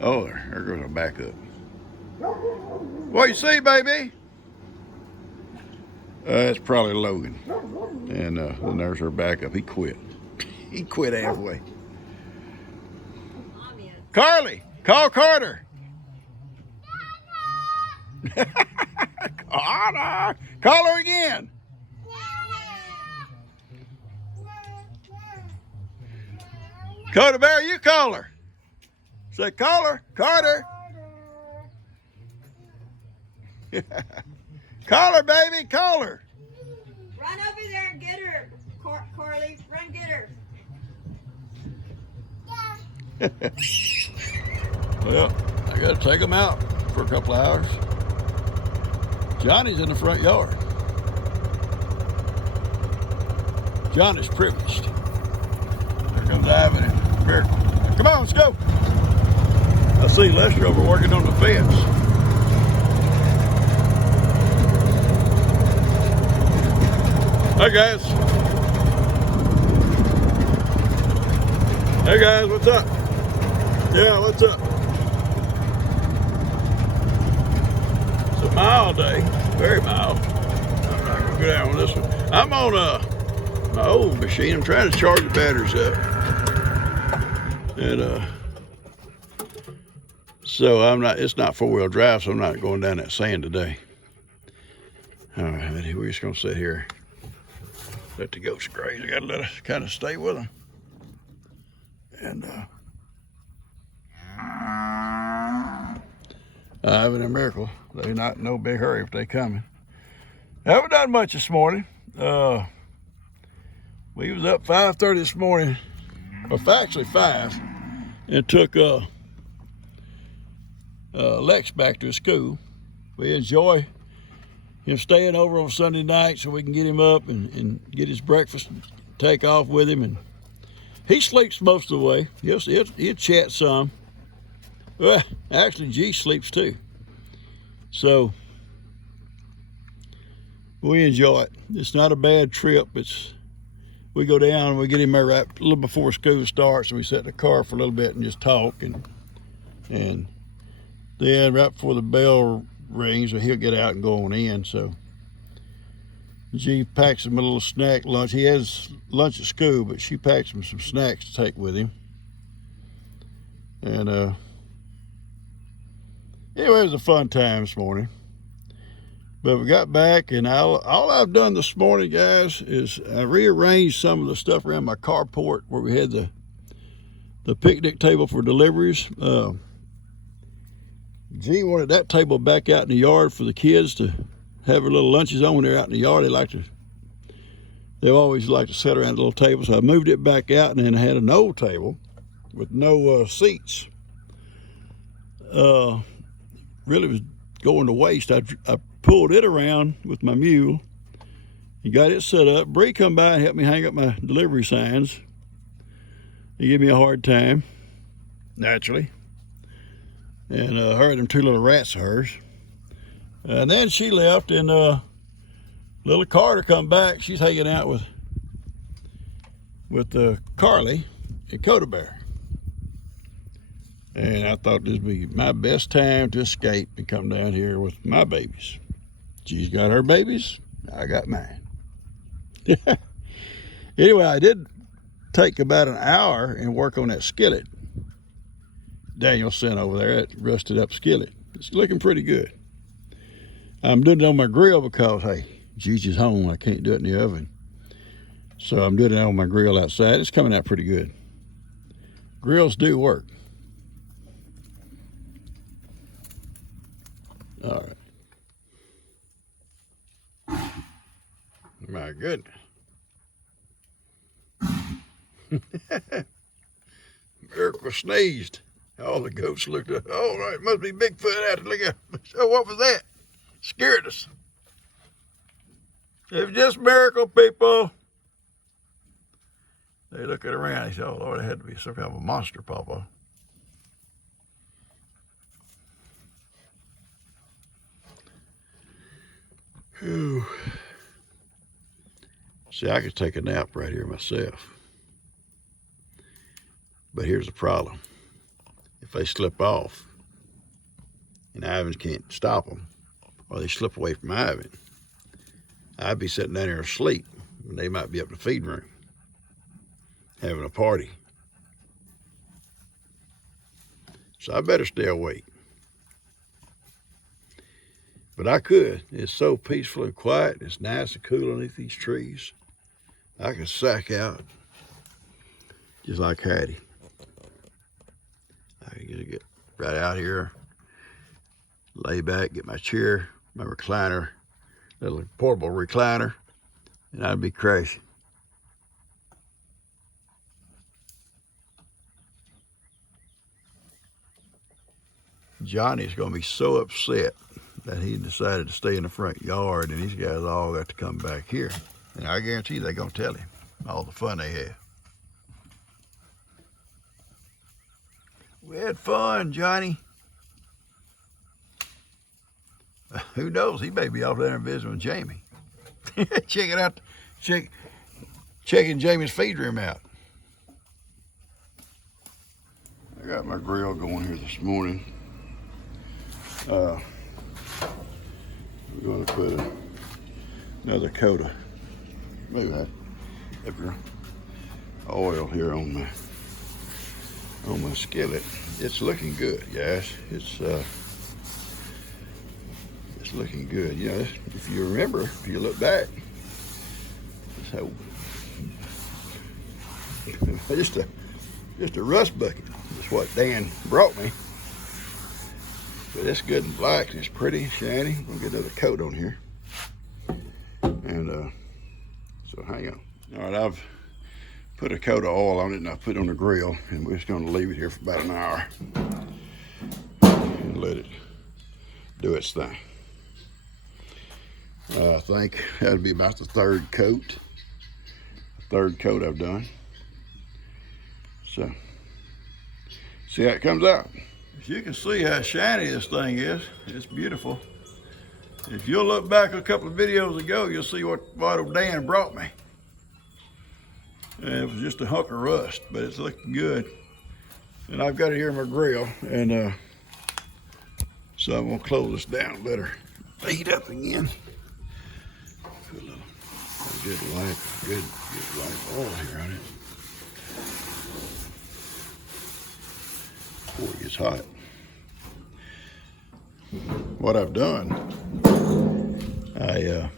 Oh, there goes our backup. What you see, baby? It's probably Logan. And then there's our backup. He quit. He quit halfway. Carly, call Carter. Carter, call her again. Carter Bear, you call her. Say, call her, Carter. Call her, baby, call her. Run over there and get her, Carly. Run, get her. Well, I got to take them out for a couple of hours. Johnny's in the front yard. Johnny's privileged. There comes Ivan and Miracle. Come on, let's go. I see Lester over working on the fence. Hi, guys. Hey, guys, what's up? Yeah, what's up? It's a mild day, very mild. I'm not gonna go down on this one. I'm on my old machine. I'm trying to charge the batteries up, and so I'm not. It's not four-wheel drive, so I'm not going down that sand today. All right, we're just gonna sit here, let the goats graze. I gotta let us kind of stay with them, and Ivan and Miracle, they're not in no big hurry if they coming. Haven't done much this morning. We was up 5:30 this morning, or actually 5, and took Lex back to his school. We enjoy him staying over on Sunday night so we can get him up and get his breakfast and take off with him. And he sleeps most of the way. He'll chat some. Well, actually, G sleeps too. So we enjoy it. It's not a bad trip. We go down and we get him there right a little before school starts, and we sit in the car for a little bit and just talk, and then right before the bell rings, he'll get out and go on in. So G packs him a little snack lunch. He has lunch at school, but she packs him some snacks to take with him. And anyway, it was a fun time this morning. But we got back, and all I've done this morning, guys, is I rearranged some of the stuff around my carport where we had the picnic table for deliveries. G wanted that table back out in the yard for the kids to have their little lunches on when they're out in the yard. They always like to sit around the little table, so I moved it back out, and then I had an old table with no seats. Really was going to waste. I pulled it around with my mule and got it set up. Bree come by and helped me hang up my delivery signs. He gave me a hard time, naturally. And her and them two little rats of hers. And then she left, and little Carter come back. She's hanging out with Carly and Coda Bear. And I thought this would be my best time to escape and come down here with my babies. She's got her babies, I got mine. Anyway, I did take about an hour and work on that skillet Daniel sent over there, that rusted up skillet. It's looking pretty good. I'm doing it on my grill because, hey, Gigi's home. I can't do it in the oven. So I'm doing it on my grill outside. It's coming out pretty good. Grills do work. All right. My goodness. Miracle sneezed. All the goats looked up. Oh, it must be Bigfoot out there. Look at. So what was that? Scared us. It was just Miracle, people. They looking around. They said, "Oh Lord, it had to be some kind of a monster, Papa." Whew. See, I could take a nap right here myself. But here's the problem. if they slip off and Ivan can't stop them, or they slip away from Ivan, I'd be sitting down there asleep and they might be up in the feed room having a party. So I better stay awake. But I could. It's so peaceful and quiet. It's nice and cool underneath these trees. I could sack out just like Hattie. I could get right out here, lay back, get my chair, my recliner, little portable recliner, and I'd be crashing. Johnny's gonna be so upset that he decided to stay in the front yard and these guys all got to come back here. And I guarantee they're gonna tell him all the fun they had. We had fun, Johnny. Who knows? He may be off there visiting with Jamie. Checking out, checking Jamie's feed room out. I got my grill going here this morning. We're going to put another coat of maybe that oil here on my skillet. It's looking good, guys. It's looking good. You know, if you remember, if you look back, so just a rust bucket is what Dan brought me. But it's good and black, and it's pretty, shiny. We'll get another coat on here. And so hang on. All right, I've put a coat of oil on it and I put it on the grill, and we're just gonna leave it here for about an hour and let it do its thing. I think that'll be about the third coat I've done. So, see how it comes out. As you can see how shiny this thing is. It's beautiful. If you'll look back a couple of videos ago, you'll see what old Dan brought me. And it was just a hunk of rust, but it's looking good. And I've got it here in my grill, and so I'm gonna close this down and let her heat up again. Put a little good light oil here on it before it gets hot. What I've done, I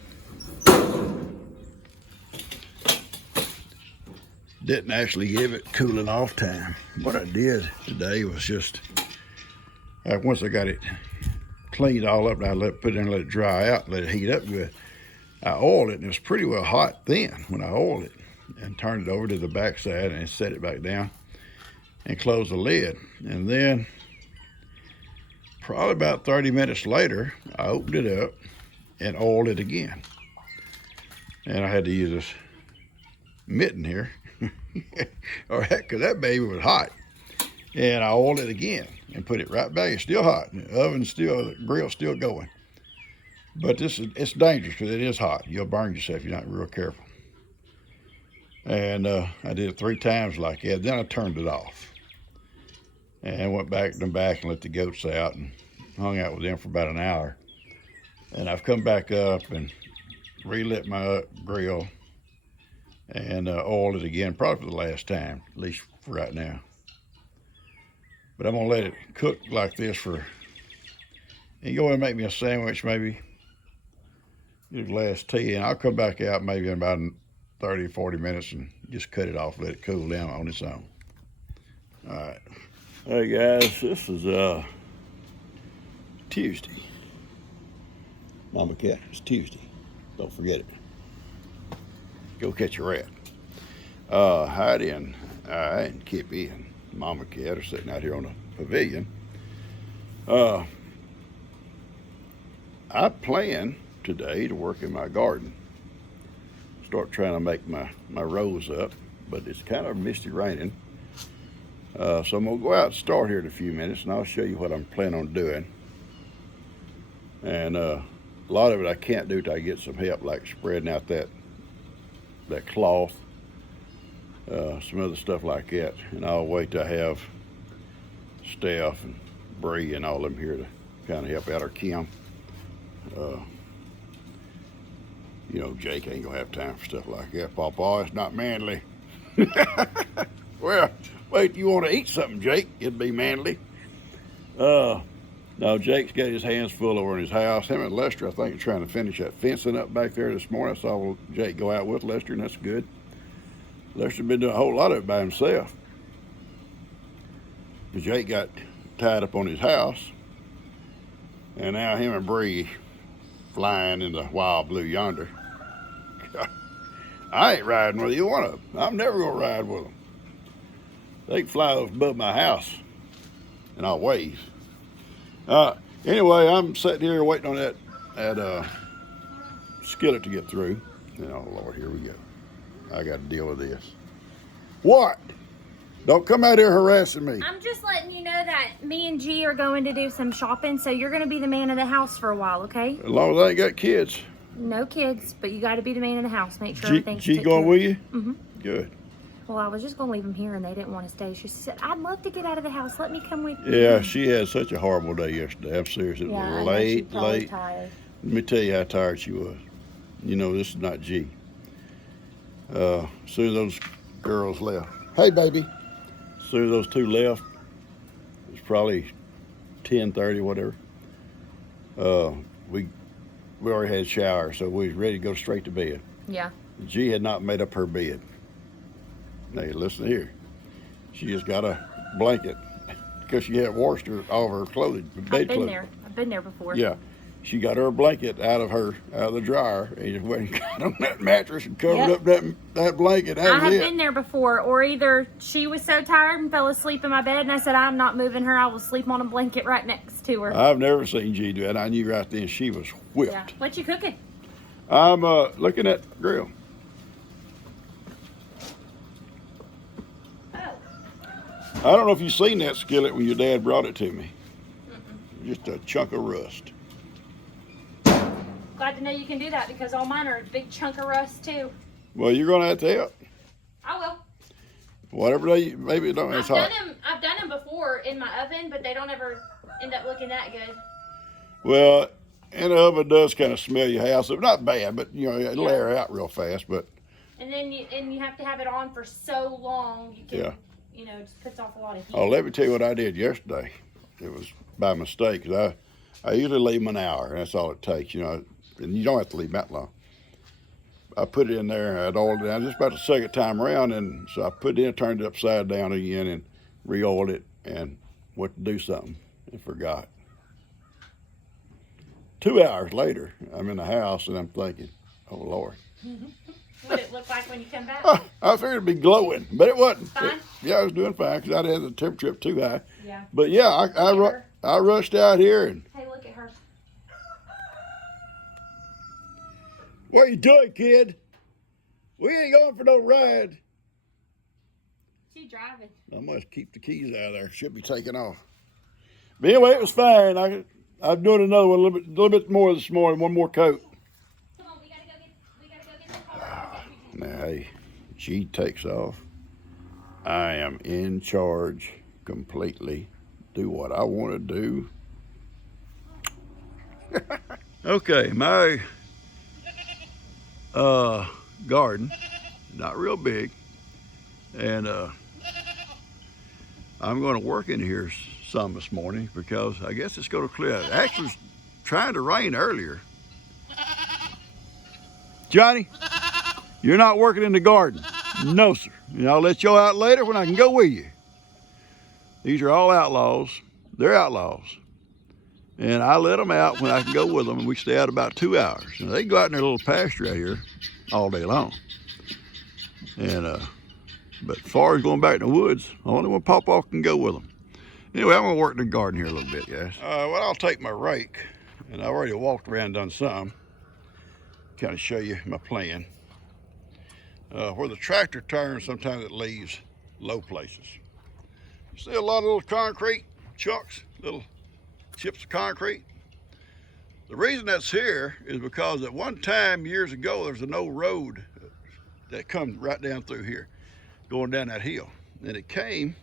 didn't actually give it cooling off time. What I did today was just, once I got it cleaned all up, I put it in and let it dry out, let it heat up good. I oiled it, and it was pretty well hot then when I oiled it, and turned it over to the back side and set it back down and closed the lid. And then probably about 30 minutes later, I opened it up and oiled it again. And I had to use this mitten here, or heck, because that baby was hot. And I oiled it again and put it right back. It's still hot. The oven's still, the grill's still going. But it's dangerous because it is hot. You'll burn yourself if you're not real careful. And I did it 3 times like that. Then I turned it off. And went back and let the goats out and hung out with them for about an hour. And I've come back up and relit my grill and oiled it again, probably for the last time, at least for right now. But I'm gonna let it cook like this and go and make me a sandwich maybe. Get a glass of tea, and I'll come back out maybe in about 30 or 40 minutes and just cut it off, let it cool down on its own. All right. Hey guys, this is Tuesday. Mama cat, it's Tuesday. Don't forget it. Go catch a rat. Heidi and I and Kippy and Mama cat are sitting out here on the pavilion. I plan today to work in my garden. Start trying to make my rows up, but it's kind of misty raining. So I'm gonna go out and start here in a few minutes, and I'll show you what I'm planning on doing. And a lot of it I can't do till I get some help, like spreading out that cloth, some other stuff like that. And I'll wait till I have Steph and Bree and all of them here to kind of help out our Kim. You know, Jake ain't gonna have time for stuff like that. Papa, it's not manly. Well, wait, you want to eat something, Jake? It'd be manly. No, Jake's got his hands full over in his house. Him and Lester, I think, are trying to finish that fencing up back there this morning. I saw Jake go out with Lester, and that's good. Lester's been doing a whole lot of it by himself. But Jake got tied up on his house, and now him and Bree flying in the wild blue yonder. I ain't riding with either one of them. I'm never gonna ride with them. They can fly above my house, and I'll wave. Anyway, I'm sitting here waiting on that skillet to get through. Oh Lord, here we go. I got to deal with this. What? Don't come out here harassing me. I'm just letting you know that me and G are going to do some shopping, so you're going to be the man of the house for a while, okay? As long as I ain't got kids. No kids, but you got to be the man of the house. Make sure everything's G taken going care with you? Mm-hmm. Good. Well, I was just going to leave them here, and they didn't want to stay. She said, I'd love to get out of the house. Let me come with you. Yeah, she had such a horrible day yesterday. I'm serious. It Yeah, was I know she's probably late. tired. Let me tell you how tired she was. You know, this is not G. As soon as those girls left. Hey, baby. As soon as those two left, it was probably 10:30, whatever. We already had a shower, so we was ready to go straight to bed. Yeah. G had not made up her bed. Now, listen here. She just got a blanket because she had washed all of her clothing, bed clothing. I've been there before. Yeah. She got her blanket out of the dryer and just went and got on that mattress and covered up that blanket. I have been there before, or either she was so tired and fell asleep in my bed, and I said, I'm not moving her. I will sleep on a blanket right next to her. I've never seen G do that. I knew right then she was whipped. Yeah. What you cooking? I'm looking at the grill. Oh. I don't know if you've seen that skillet when your dad brought it to me. Just a chunk of rust. Glad to know you can do that because all mine are a big chunk of rust too. Well, you're gonna have to help. I will. Whatever they, maybe it don't. It's hot. I've done them before in my oven, but they don't ever end up looking that good. Well, in the oven does kind of smell your house. It's not bad, but you know it'll air out real fast. But and then you have to have it on for so long. You can, you know, it just puts off a lot of heat. Oh, let me tell you what I did yesterday. It was by mistake because I usually leave them an hour. And that's all it takes, you know. And you don't have to leave that long. I put it in there, I'd oiled it down just about the second time around, and so I put it in, turned it upside down again, and re-oiled it, and went to do something, and forgot. 2 hours later, I'm in the house, and I'm thinking, oh, Lord. What it look like when you come back? I figured it'd be glowing, but it wasn't. Fine? Yeah, I was doing fine, because I'd had the temperature up too high. Yeah. But yeah, I rushed out here, and Hey, look at her. what are you doing, kid? We ain't going for no ride. She driving. I must keep the keys out of there. Should be taking off. But anyway, it was fine. I'm doing another one, a little bit more this morning. One more coat. Come on, we gotta go get the car. Now, hey, G takes off. I am in charge completely. Do what I want to do. Okay, my garden, not real big, and I'm going to work in here some this morning because I guess it's going to clear out. It actually was trying to rain earlier. Johnny, you're not working in the garden. No, sir. And I'll let you out later when I can go with you. These are all outlaws. They're outlaws. And I let them out when I can go with them, and we stay out about 2 hours. Now, they can go out in their little pasture out here all day long. And but as far as going back in the woods, only when Pawpaw can go with them. Anyway, I'm gonna work in the garden here a little bit, guys. Well, I'll take my rake, and I already walked around and done some. Kind of show you my plan. Where the tractor turns, sometimes it leaves low places. See a lot of little concrete chunks, little chips of concrete. The reason that's here is because at one time years ago there's an old road that comes right down through here, going down that hill. And it came,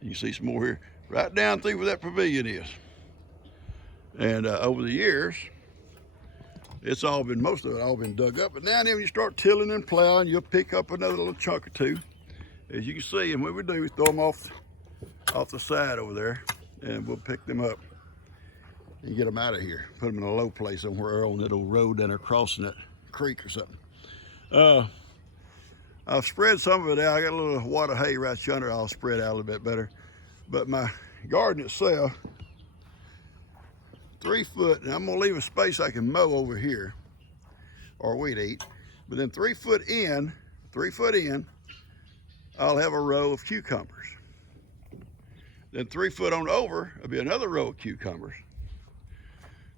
you see some more here, right down through where that pavilion is. And over the years, it's all been, most of it all been dug up. But now and then when you start tilling and plowing, you'll pick up another little chunk or two. As you can see, and what we do, we throw them off the side over there, and we'll pick them up and get them out of here. Put them in a low place somewhere on that old road down there crossing that creek or something. I've spread some of it out. I got a little wad of hay right yonder. I'll spread out a little bit better. But my garden itself, 3 foot, and I'm gonna leave a space I can mow over here or weed eat. But then 3 foot in, I'll have a row of cucumbers. Then 3 foot on over, there'll be another row of cucumbers.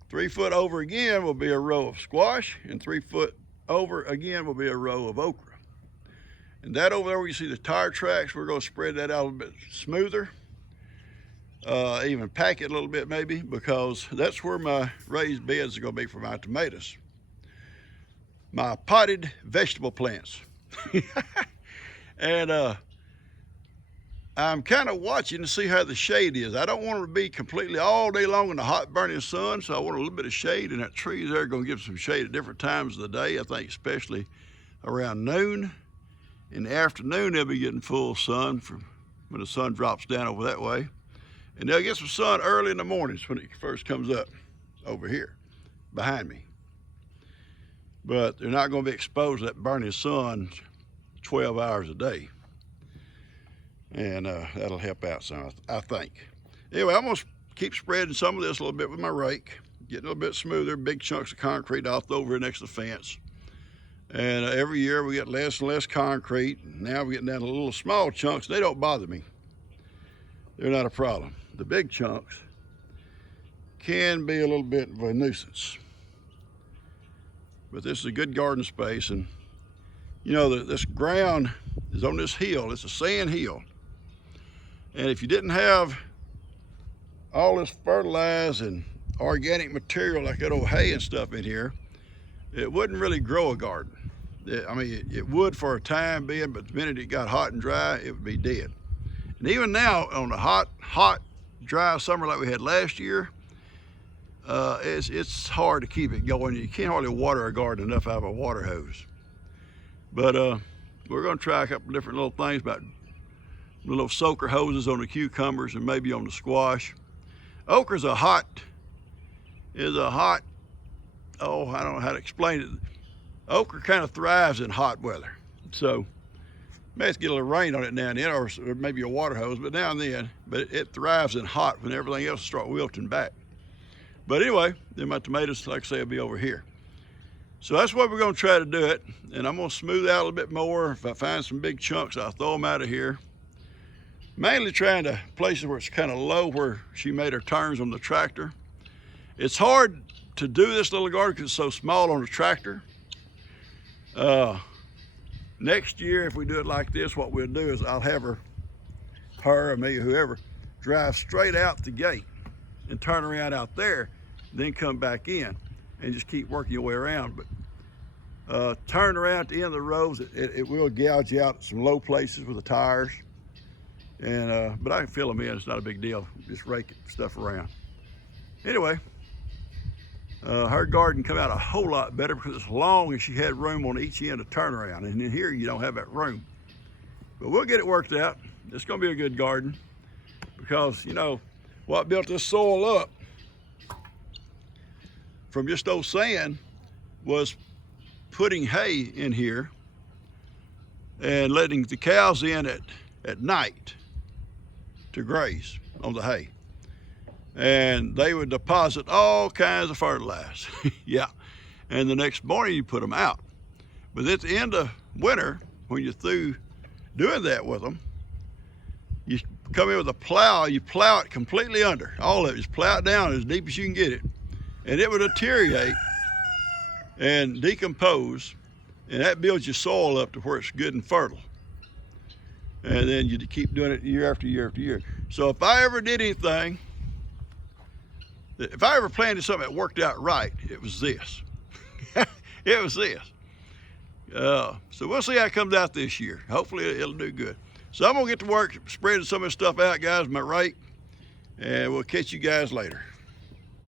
3 foot over again will be a row of squash, and 3 foot over again will be a row of okra. And that over there where you see the tire tracks, we're gonna spread that out a little bit smoother. Even pack it a little bit maybe, because that's where my raised beds are gonna be for my tomatoes. My potted vegetable plants. And I'm kind of watching to see how the shade is. I don't want it to be completely all day long in the hot burning sun, so I want a little bit of shade, and that tree there gonna give some shade at different times of the day. I think especially around noon. In the afternoon, they'll be getting full sun from when the sun drops down over that way. And they'll get some sun early in the mornings when it first comes up over here behind me. But they're not going to be exposed to that burning sun 12 hours a day. And that'll help out some, I think. Anyway, I'm going to keep spreading some of this a little bit with my rake, getting a little bit smoother. Big chunks of concrete I'll throw over next to the fence. And every year we get less and less concrete. Now we're getting down to little small chunks. They don't bother me. They're not a problem. The big chunks can be a little bit of a nuisance. But this is a good garden space, and you know, this ground is on this hill. It's a sand hill. And if you didn't have all this fertilized and organic material like that old hay and stuff in here, it wouldn't really grow a garden. I mean, it would for a time being, but the minute it got hot and dry, it would be dead. And even now, on a hot, dry summer like we had last year, it's hard to keep it going. You can't hardly water a garden enough out of a water hose. But we're gonna try a couple different little things about little soaker hoses on the cucumbers and maybe on the squash. Okra's a hot, oh, I don't know how to explain it. Okra kind of thrives in hot weather. So may have to get a little rain on it now and then, or maybe a water hose, but now and then. But it thrives in hot when everything else starts wilting back. But anyway, then my tomatoes, like I say, will be over here. So that's what we're gonna try to do it. And I'm gonna smooth out a little bit more. If I find some big chunks, I'll throw them out of here. Mainly trying to places where it's kind of low, where she made her turns on the tractor. It's hard to do this little garden because it's so small on the tractor. Next year, if we do it like this, what we'll do is I'll have her or me or whoever drive straight out the gate and turn around out there, then come back in and just keep working your way around. But turn around at the end of the rows, it will gouge you out some low places with the tires. And but I can fill them in, it's not a big deal. Just rake stuff around. Anyway, her garden come out a whole lot better because it's long and she had room on each end to turn around. And in here, you don't have that room. But we'll get it worked out. It's gonna be a good garden because, you know, what built this soil up from just old sand was putting hay in here and letting the cows in at night to graze on the hay. And they would deposit all kinds of fertilizer. Yeah. And the next morning you put them out. But at the end of winter, when you're through doing that with them, you come in with a plow, you plow it completely under. All of it, just plow it down as deep as you can get it. And it would deteriorate and decompose, and that builds your soil up to where it's good and fertile. And then you keep doing it year after year after year. So if I ever did anything, if I ever planted something that worked out right, it was this. It was this. So we'll see how it comes out this year. Hopefully it'll do good. So I'm gonna get to work spreading some of this stuff out, guys, with my rake. And we'll catch you guys later.